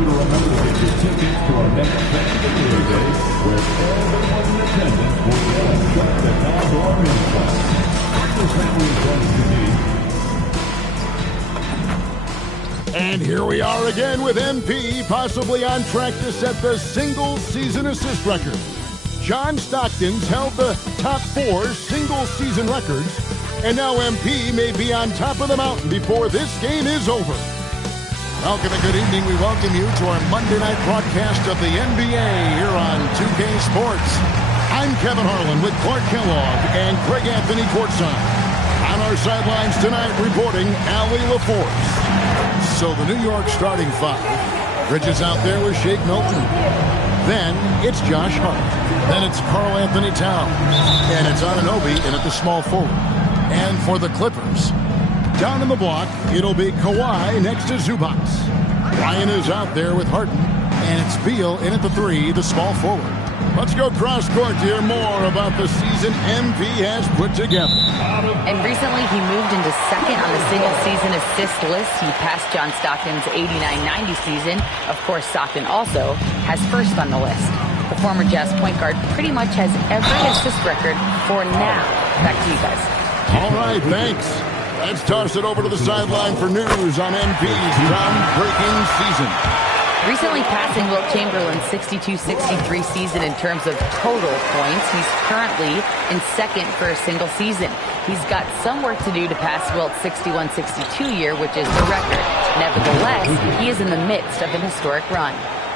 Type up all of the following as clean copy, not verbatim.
you to remember to get your tickets to our next Thanksgiving Day, where everyone in attendance will get a trip to outdoor inside. For family and friends to need. And here we are again with MP, possibly on track to set the single-season assist record. John Stockton's held the top 4 single-season records, and now MP may be on top of the mountain before this game is over. Welcome and good evening. We welcome you to our Monday night broadcast of the NBA here on 2K Sports. I'm Kevin Harlan with Clark Kellogg and Craig Anthony courtside. On our sidelines tonight reporting Allie LaForce. So the New York starting 5. Bridges out there with Shake Milton. Then it's Josh Hart. Then it's Karl Anthony Towns. And it's Anunoby in at the small forward. And for the Clippers, down in the block, it'll be Kawhi next to Zubac. Ryan is out there with Harden. And it's Beal in at the 3, the small forward. Let's go cross-court to hear more about the season MP has put together. And recently he moved into second on the single-season assist list. He passed John Stockton's 89-90 season. Of course, Stockton also has first on the list. The former Jazz point guard pretty much has every assist record for now. Back to you guys. All right, thanks. Let's toss it over to the sideline for news on MP's groundbreaking season. Recently passing Wilt Chamberlain's 62-63 season in terms of total points. He's currently in second for a single season. He's got some work to do to pass Wilt's 61-62 year, which is the record. Nevertheless, he is in the midst of an historic run.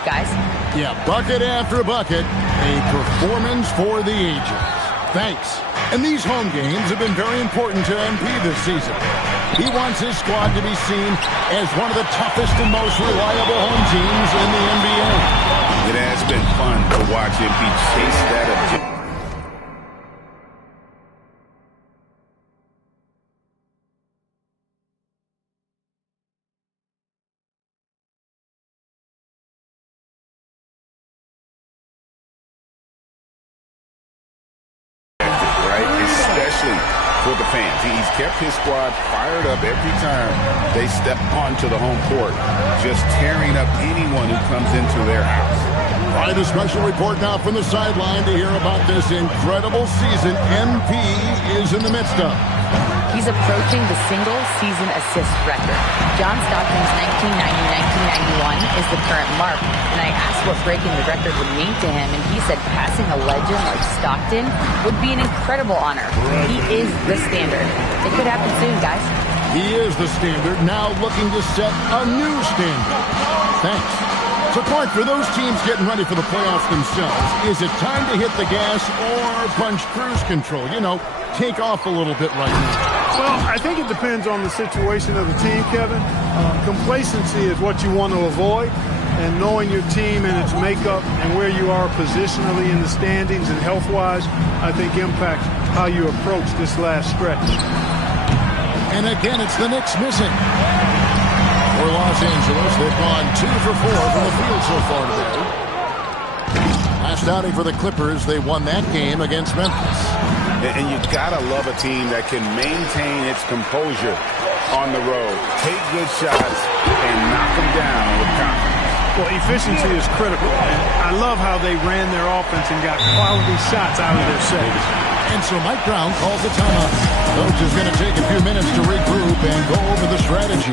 Guys? Yeah, bucket after bucket, a performance for the ages. Thanks. And these home games have been very important to MP this season. He wants his squad to be seen as one of the toughest and most reliable home teams in the NBA. It has been fun to watch MP chase that objective. For the fans. He's kept his squad fired up every time they step onto the home court, just tearing up anyone who comes into their house. All right, a special report now from the sideline to hear about this incredible season MP is in the midst of. He's approaching the single-season assist record. John Stockton's 1990-1991 is the current mark, and I asked what breaking the record would mean to him, and he said passing a legend like Stockton would be an incredible honor. He is the standard. It could happen soon, guys. He is the standard, now looking to set a new standard. Thanks. So, Clark, for those teams getting ready for the playoffs themselves, is it time to hit the gas or punch cruise control? You know, take off a little bit right now. Well, I think it depends on the situation of the team, Kevin. Complacency is what you want to avoid, and knowing your team and its makeup and where you are positionally in the standings and health-wise, I think impacts how you approach this last stretch. And again, it's the Knicks missing. For Los Angeles, they've gone 2 for 4 from the field so far today. Last outing for the Clippers, they won that game against Memphis. And you gotta love a team that can maintain its composure on the road, take good shots, and knock them down with confidence. Well, efficiency is critical, and I love how they ran their offense and got quality shots out of their sets. And so Mike Brown calls the timeout. Coach is going to take a few minutes to regroup and go over the strategy.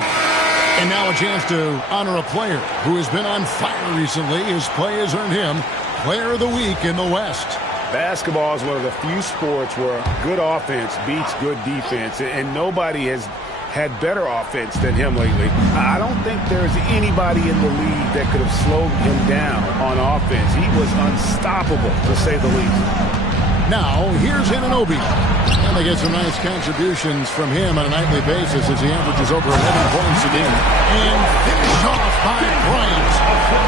And now a chance to honor a player who has been on fire recently. His play has earned him Player of the Week in the West. Basketball is one of the few sports where good offense beats good defense, and nobody has had better offense than him lately. I don't think there's anybody in the league that could have slowed him down on offense. He was unstoppable, to say the least. Now, here's Anunoby. And they get some nice contributions from him on a nightly basis as he averages over 11 points a game. And finished off by Bryant.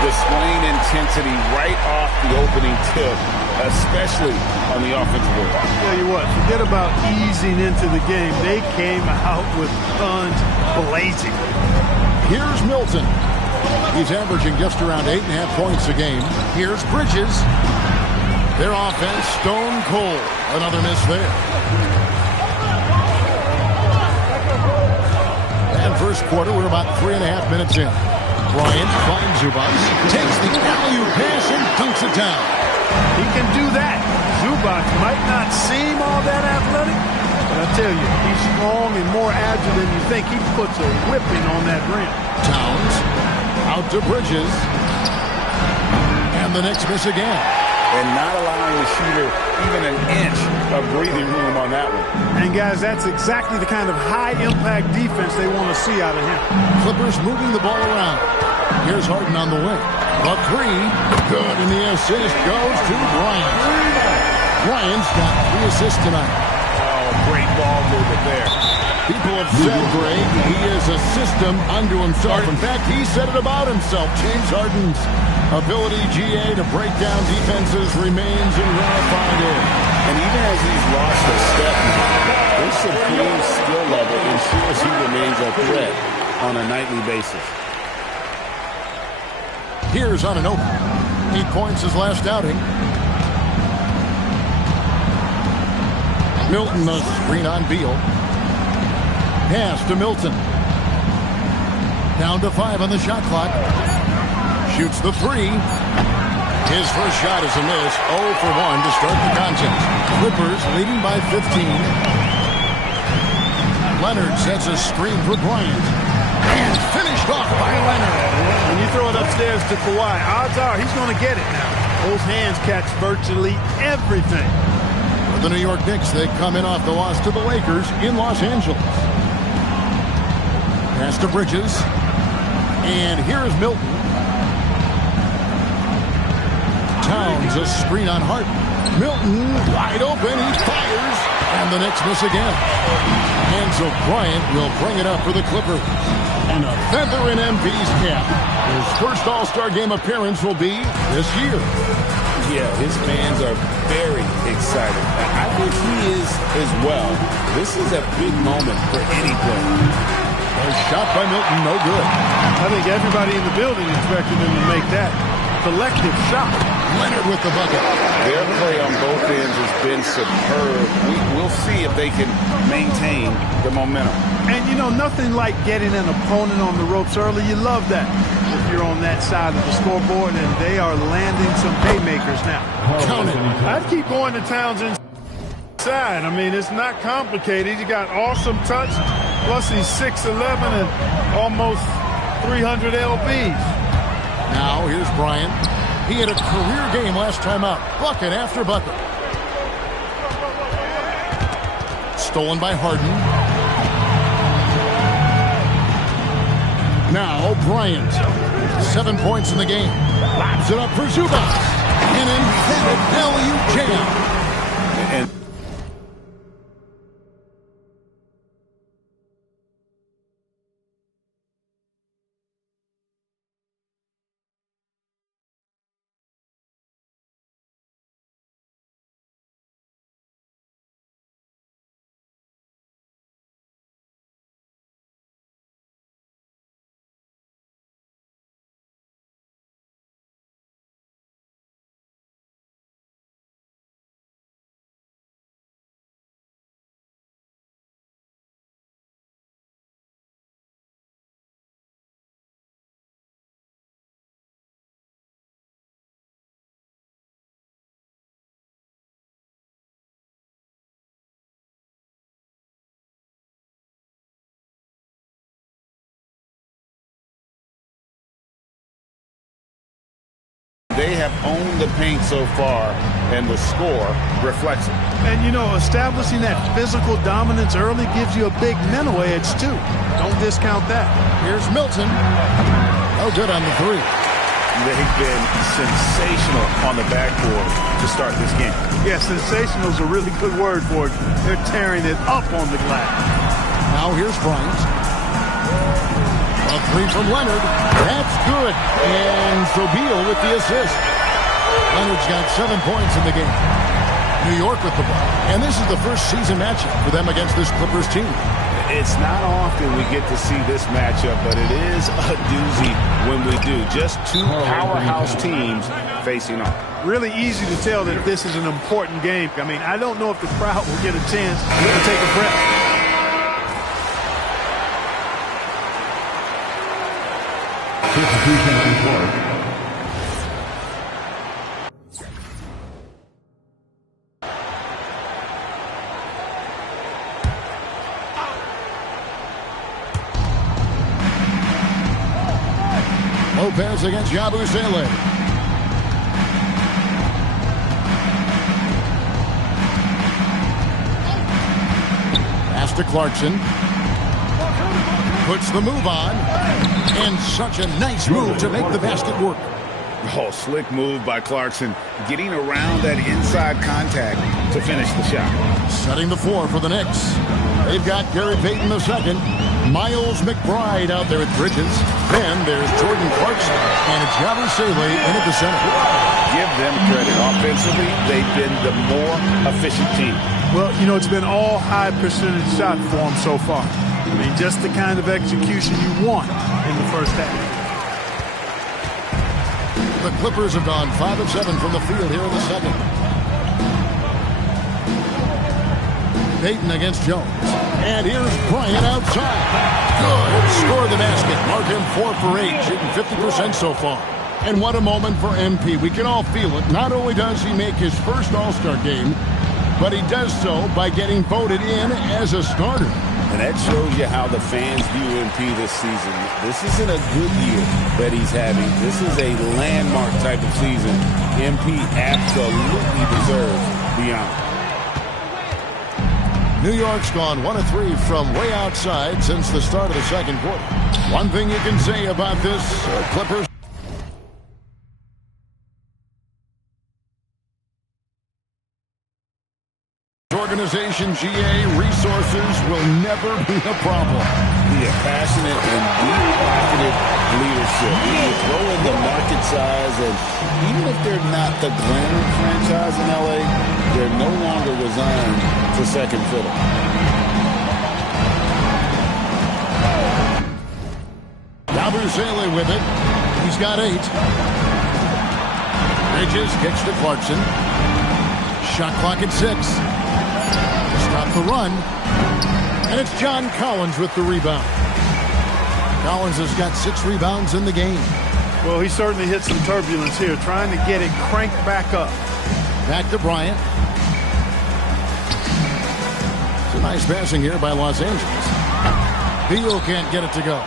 Displaying intensity right off the opening tip, especially on the offensive end. I'll tell you what, forget about easing into the game. They came out with guns blazing. Here's Milton. He's averaging just around 8.5 points a game. Here's Bridges. Their offense, stone cold. Another miss there. And first quarter, we're about 3.5 minutes in. Bryant finds Zubac, takes the alley-oop pass and dunks it down. He can do that. Zubac might not seem all that athletic, but I tell you, he's strong and more agile than you think. He puts a whipping on that rim. Towns out to Bridges. And the Knicks miss again. And not allowing the shooter even an inch of breathing room on that one. And, guys, that's exactly the kind of high-impact defense they want to see out of him. Clippers moving the ball around. Here's Harden on the wing. A three. Good, and the assist goes to Bryant. Bryant's got 3 assists tonight. Oh, great ball movement there. People have said, Greg, he is a system unto himself. In fact, he said it about himself. James Harden's ability, GA, to break down defenses remains in rarefied air. And even as he's lost a step now, his supreme skill level ensures he remains a threat on a nightly basis. Here's on an open. 8 points his last outing. Milton, the screen on Beal. Pass to Milton. Down to 5 on the shot clock. Shoots the 3. His first shot is a miss. 0 for 1 to start the contest. Clippers leading by 15. Leonard sets a screen for Bryant. And finished off by Leonard. When you throw it upstairs to Kawhi, odds are he's going to get it now. Those hands catch virtually everything. For the New York Knicks, they come in off the loss to the Lakers in Los Angeles. Pass to Bridges. And here is Milton. Towns, a screen on Harden. Milton, wide open, he fires, and the Knicks miss again. And so Bryant will bring it up for the Clippers. And a feather in MP's cap. His first All-Star Game appearance will be this year. Yeah, his fans are very excited. I think he is as well. This is a big moment for any player. A shot by Milton, no good. I think everybody in the building expected him to make that collective shot. Leonard with the bucket. Their play on both ends has been superb. We'll see if they can maintain the momentum. And, you know, nothing like getting an opponent on the ropes early. You love that if you're on that side of the scoreboard, and they are landing some haymakers now. Count it. I'd keep going to Towns inside. I mean, it's not complicated. You got awesome touch, plus he's 6'11" and almost 300 lbs. Now here's Bryant. He had a career game last time out. Bucket after bucket. Stolen by Harden. Now Bryant. 7 points in the game. Lobs it up for Zubac. An emphatic alley-oop jam. And they have owned the paint so far, and the score reflects it. And, you know, establishing that physical dominance early gives you a big mental edge, too. Don't discount that. Here's Milton. Oh, good on the 3. They've been sensational on the backboard to start this game. Yeah, sensational is a really good word for it. They're tearing it up on the glass. Now here's Bryant. A 3 from Leonard. That's good. And so Beal with the assist. Leonard's got 7 points in the game. New York with the ball. And this is the first season matchup for them against this Clippers team. It's not often we get to see this matchup, but it is a doozy when we do. Just 2 powerhouse teams facing off. Really easy to tell that this is an important game. I mean, I don't know if the crowd will get a chance to take a breath. He substitution on Clark. Lopez against Yabusele. Pass to Clarkson. Puts the move on. And such a nice move to make the basket work. Oh, slick move by Clarkson. Getting around that inside contact to finish the shot. Setting the floor for the Knicks. They've got Gary Payton II, Miles McBride out there at Bridges. Then there's Jordan Clarkson, and it's Yabusele in at the center. Give them credit. Offensively, they've been the more efficient team. Well, you know, it's been all high percentage shot for them so far. I mean, just the kind of execution you want in the first half. The Clippers have gone 5 of 7 from the field here in the second. Payton against Jones. And here's Bryant outside. Good. Score the basket. Mark him 4 for 8, shooting 50% so far. And what a moment for MP. We can all feel it. Not only does he make his first All-Star game, but he does so by getting voted in as a starter. And that shows you how the fans view MP this season. This isn't a good year that he's having. This is a landmark type of season. MP absolutely deserves the honor. New York's gone 1 of 3 from way outside since the start of the second quarter. One thing you can say about this Clippers organization, GA, resources will never be a problem. Yeah, passionate and deep-pocketed leadership. You throw in the market size, and even if they're not the glamour franchise in LA, they're no longer resigned to second fiddle. Yabusele with it. He's got 8. Bridges kicks to Clarkson. Shot clock at 6. Stop the run. And it's John Collins with the rebound. Collins has got 6 rebounds in the game. Well, he certainly hit some turbulence here, trying to get it cranked back up. Back to Bryant. It's a nice passing here by Los Angeles. Beal can't get it to go.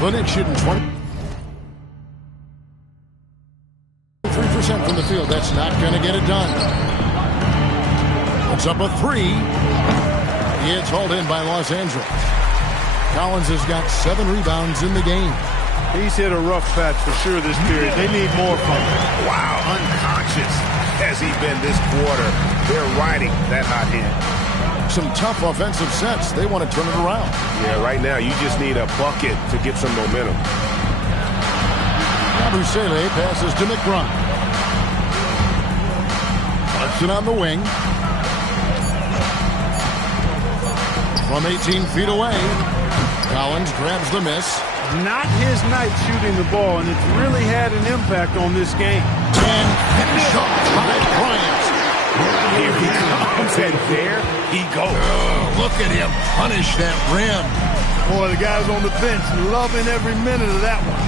The Knicks shooting 23% from the field. That's not going to get it done. It's up a 3. It's hauled in by Los Angeles. Collins has got 7 rebounds in the game. He's hit a rough patch for sure this period. They need more from him. Wow, unconscious has he been this quarter. They're riding that hot hand. Some tough offensive sets. They want to turn it around. Yeah, right now you just need a bucket to get some momentum. Yabusele passes to McBride. Clarkson on the wing. From 18 feet away, Collins grabs the miss. Not his night shooting the ball, and it's really had an impact on this game. And finish off by Bryant. Here he comes, and there he goes. Oh, look at him punish that rim. Boy, the guys on the bench loving every minute of that one.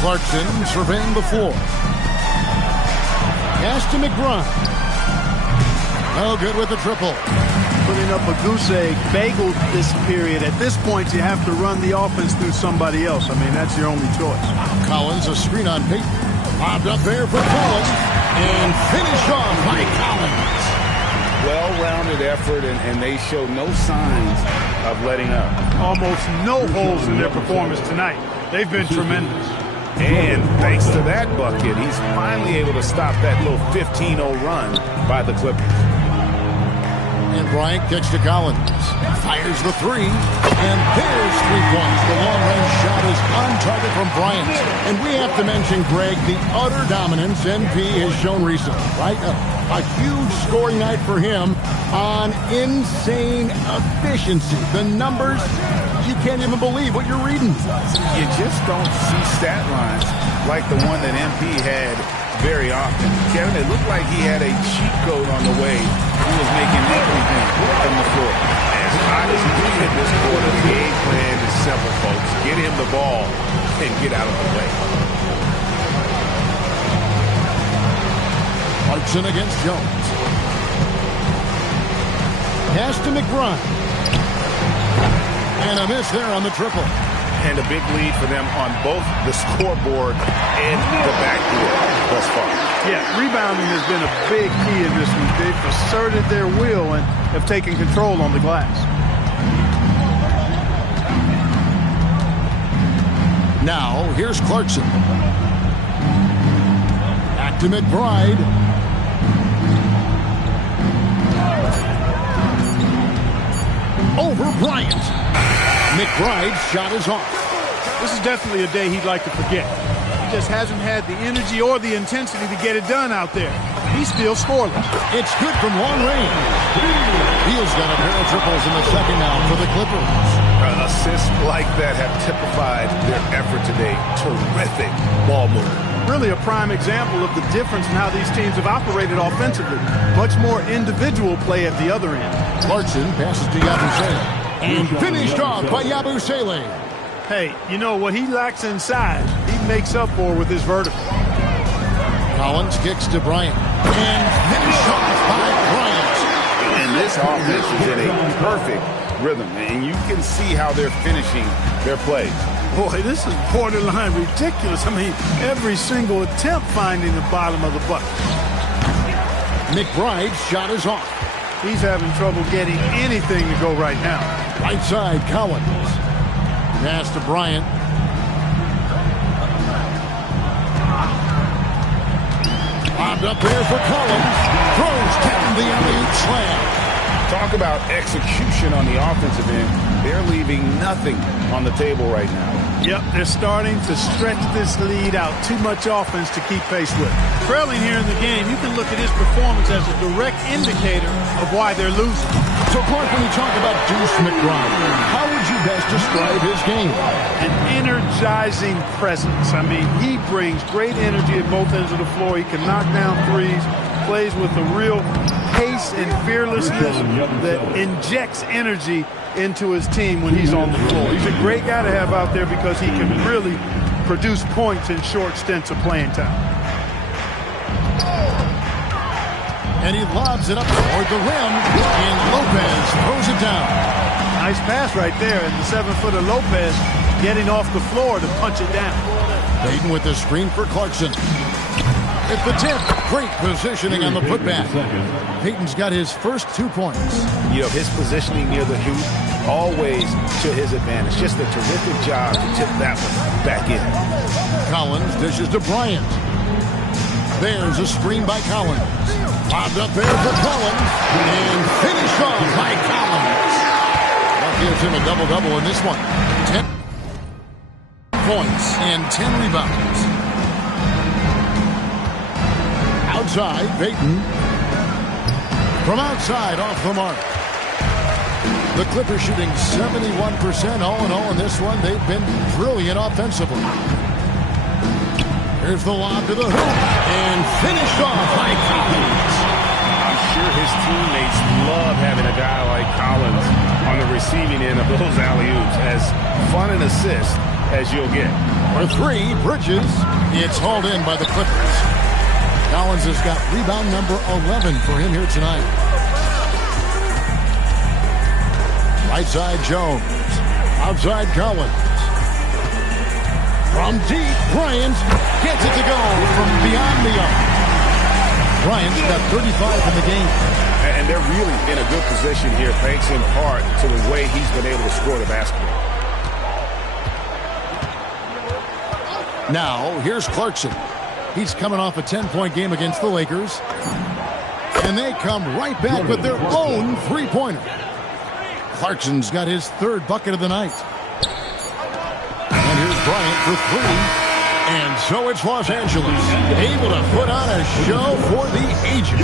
Clarkson surveying the floor. Pass to McBride. Oh, good with the triple. Putting up a goose egg, bagel this period. At this point, you have to run the offense through somebody else. I mean, that's your only choice. Collins, a screen on Payton. Popped up there for Collins. And finished off by Collins. Well-rounded effort, and they show no signs of letting up. Almost no holes in their performance tonight. They've been tremendous. And thanks to that bucket, he's finally able to stop that little 15-0 run by the Clippers. And Bryant kicks to Collins. Fires the 3. And there's 3 points. The long-range shot is on target from Bryant. And we have to mention, Greg, the utter dominance MP has shown recently, right? A huge scoring night for him on insane efficiency. The numbers, you can't even believe what you're reading. You just don't see stat lines like the one that MP had very often. Kevin, it looked like he had a cheat code on the way. He was making everything from the floor. And as hot as he can in this quarter. The game plan is simple, folks. Get him the ball and get out of the way. Clarkson against Jones. Pass to McBride. And a miss there on the triple. And a big lead for them on both the scoreboard and the backboard thus far. Yeah, rebounding has been a big key in this one. They've asserted their will and have taken control on the glass. Now, here's Clarkson. Back to McBride. Over Bryant. McBride's shot is off. This is definitely a day he'd like to forget. He just hasn't had the energy or the intensity to get it done out there. He's still scoreless. It's good from long range. Beal's got a pair of triples in the second now for the Clippers. Assists like that have typified their effort today. Terrific ball movement. Really a prime example of the difference in how these teams have operated offensively. Much more individual play at the other end. Clarkson passes to Yabusele. And finished off by Yabusele. Hey, you know what he lacks inside, he makes up for with his vertical. Collins kicks to Bryant. And finished off by Bryant. And this offense is in a perfect rhythm. And you can see how they're finishing their plays. Boy, this is borderline ridiculous. I mean, every single attempt finding the bottom of the bucket. McBride's shot is off. He's having trouble getting anything to go right now. Right side, Collins. Pass to Bryant. Bobbed up there for Collins. Throws down the alley-oop slam. Talk about execution on the offensive end. They're leaving nothing on the table right now. Yep, they're starting to stretch this lead out. Too much offense to keep pace with. Trailing here in the game, you can look at his performance as a direct indicator of why they're losing. So, Clark, when you talk about Deuce McBride, how would you best describe his game? An energizing presence. I mean, he brings great energy at both ends of the floor. He can knock down threes, plays with a real pace and fearlessness that injects energy into his team when he's on the floor. He's a great guy to have out there because he can really produce points in short stints of playing time. And he lobs it up toward the rim, and Lopez throws it down. Nice pass right there, and the 7-footer Lopez getting off the floor to punch it down. Payton with the screen for Clarkson. It's the tip. Great positioning on the putback. Payton's got his first 2 points. You know, his positioning near the hoop, always to his advantage. Just a terrific job to tip that one back in. Collins dishes to Bryant. There's a screen by Collins. Bobbed up there for Collins. And finished off by Collins. That gives him a double-double in this one. 10 points and 10 rebounds. Outside, Payton. From outside, off the mark. The Clippers shooting 71% all in all in this one. They've been brilliant offensively. Here's the lob to the hoop. And finished off by Collins. I'm sure his teammates love having a guy like Collins on the receiving end of those alley-oops. As fun an assist as you'll get. For three, Bridges. It's hauled in by the Clippers. Collins has got rebound number 11 for him here tonight. Right side, Jones. Outside, Collins. From deep, Bryant gets it to go from beyond the arc. Bryant's got 35 in the game. And they're really in a good position here, thanks in part to the way he's been able to score the basketball. Now, here's Clarkson. He's coming off a 10-point game against the Lakers. And they come right back with their own three-pointer. Clarkson's got his third bucket of the night. And here's Bryant for three. And so it's Los Angeles, able to put on a show for the ages.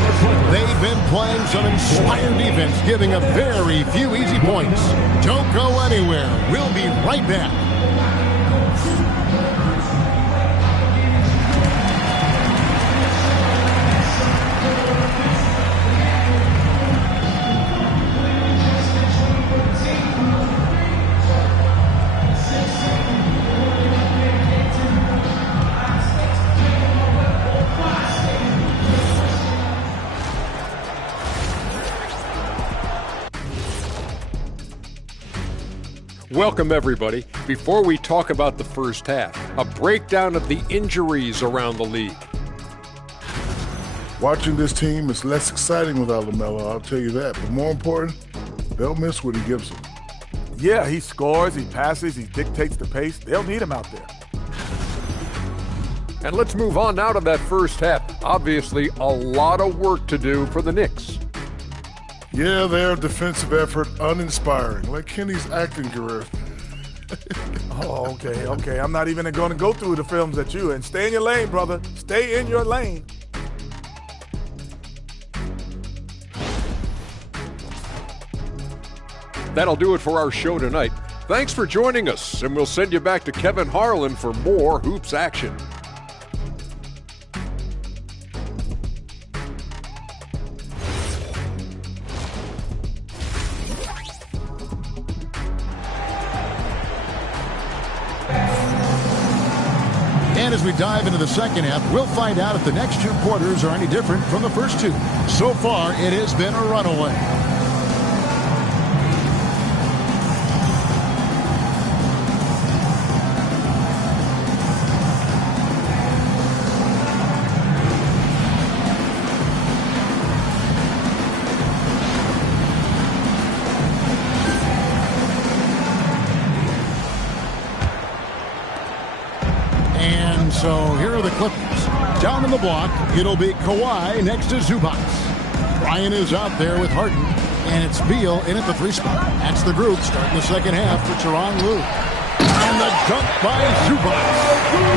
They've been playing some inspired defense, giving up very few easy points. Don't go anywhere. We'll be right back. Welcome, everybody. Before we talk about the first half, a breakdown of the injuries around the league. Watching this team is less exciting without LaMelo, I'll tell you that. But more important, they'll miss what he gives them. Yeah, he scores, he passes, he dictates the pace. They'll need him out there. And let's move on now to that first half. Obviously, a lot of work to do for the Knicks. Yeah, their defensive effort uninspiring, like Kenny's acting career. Oh, okay. I'm not even going to go through the films at you. And stay in your lane, brother. Stay in your lane. That'll do it for our show tonight. Thanks for joining us, and we'll send you back to Kevin Harlan for more Hoops action. And as we dive into the second half, we'll find out if the next two quarters are any different from the first two. So far, it has been a runaway. So here are the Clippers. Down in the block, it'll be Kawhi next to Zubac. Bryant is out there with Harden, and it's Beal in at the 3 spot. That's the group starting the second half for Tyronn Lue. And the dunk by Zubac.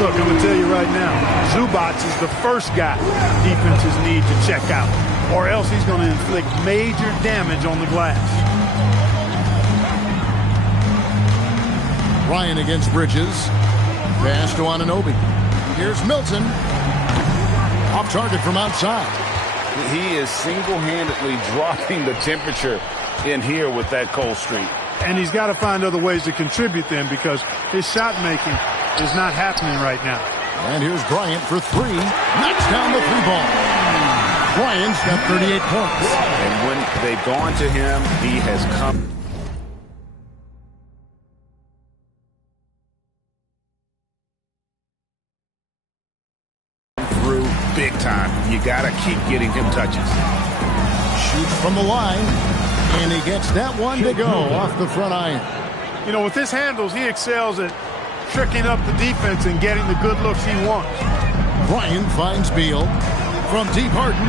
Look, I'm going to tell you right now, Zubac is the first guy defenses need to check out, or else he's going to inflict major damage on the glass. Bryant against Bridges. Pass to Anunoby. Here's Milton. Off target from outside. He is single-handedly dropping the temperature in here with that cold streak. And he's got to find other ways to contribute then, because his shot making is not happening right now. And here's Bryant for 3. Knocks down the 3 ball. Bryant's got 38 points. And when they've gone to him, he has come big time. You gotta keep getting him touches. Shoots from the line, and he gets that one to go off the front iron. You know, with his handles, he excels at tricking up the defense and getting the good looks he wants. Bryant finds Beal from deep. Harden.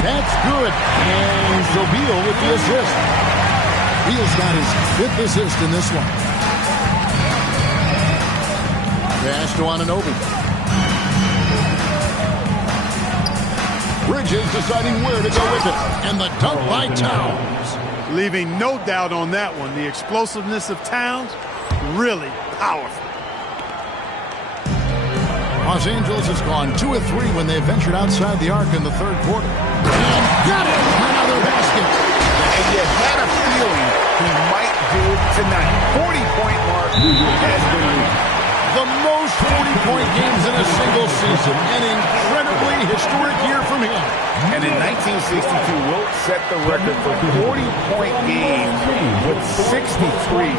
That's good. And so Beal with the assist. Beal's got his 5th assist in this one. Pass to Anunoby. Bridges deciding where to go with it. And the dunk by Towns. Leaving no doubt on that one. The explosiveness of Towns, really powerful. Los Angeles has gone 2 of 3 when they ventured outside the arc in the third quarter. And got it! Another basket. And you had a feeling he might do it tonight. 40-point mark has been reached. The most 40-point games in a single season. An incredibly historic year from him. And in 1962, Wilt set the record for 40-point games with 63.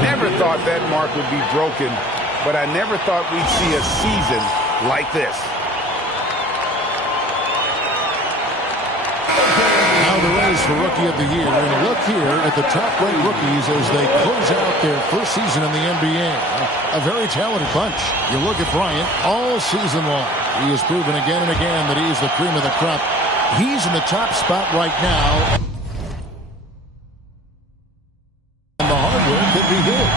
Never thought that mark would be broken, but I never thought we'd see a season like this. Now the race for Rookie of the Year. And a look here at the top-ranked rookies as they close out their first season in the NBA. A very talented bunch. You look at Bryant all season long. He has proven again and again that he's the cream of the crop. He's in the top spot right now. And the hardware could be his.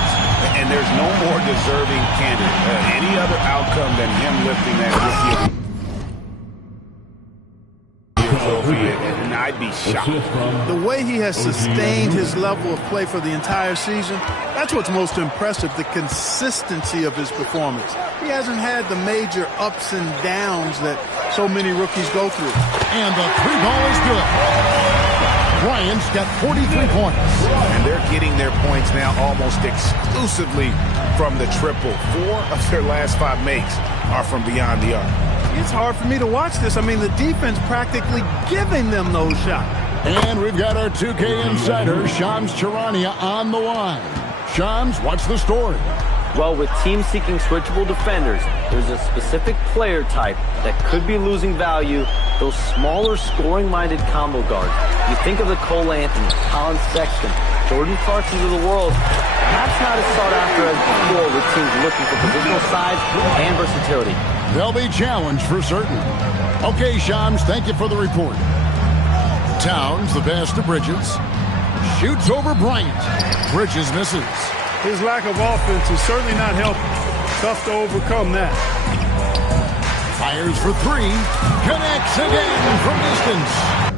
And there's no more deserving candidate. Any other outcome than him lifting that Rookie of the Year trophy, and I'd be shocked. The way he has sustained his level of play for the entire season, that's what's most impressive, the consistency of his performance. He hasn't had the major ups and downs that so many rookies go through. And the 3 ball is good. Bryant's got 43 points. And they're getting their points now almost exclusively from the triple. 4 of their last 5 makes are from beyond the arc. It's hard for me to watch this. I mean, the defense practically giving them those shots. And we've got our 2K insider, Shams Charania, on the line. Shams, what's the story? Well, with teams seeking switchable defenders, there's a specific player type that could be losing value, those smaller scoring-minded combo guards. You think of the Cole Anthony, Colin Sexton, Jordan Clarksons of the world, perhaps not as sought after as before with teams looking for positional size and versatility. They'll be challenged for certain. Okay, Shams, thank you for the report. Towns, the pass to Bridges. Shoots over Bryant. Bridges misses. His lack of offense is certainly not helping. Tough to overcome that. Fires for three. Connects again from distance.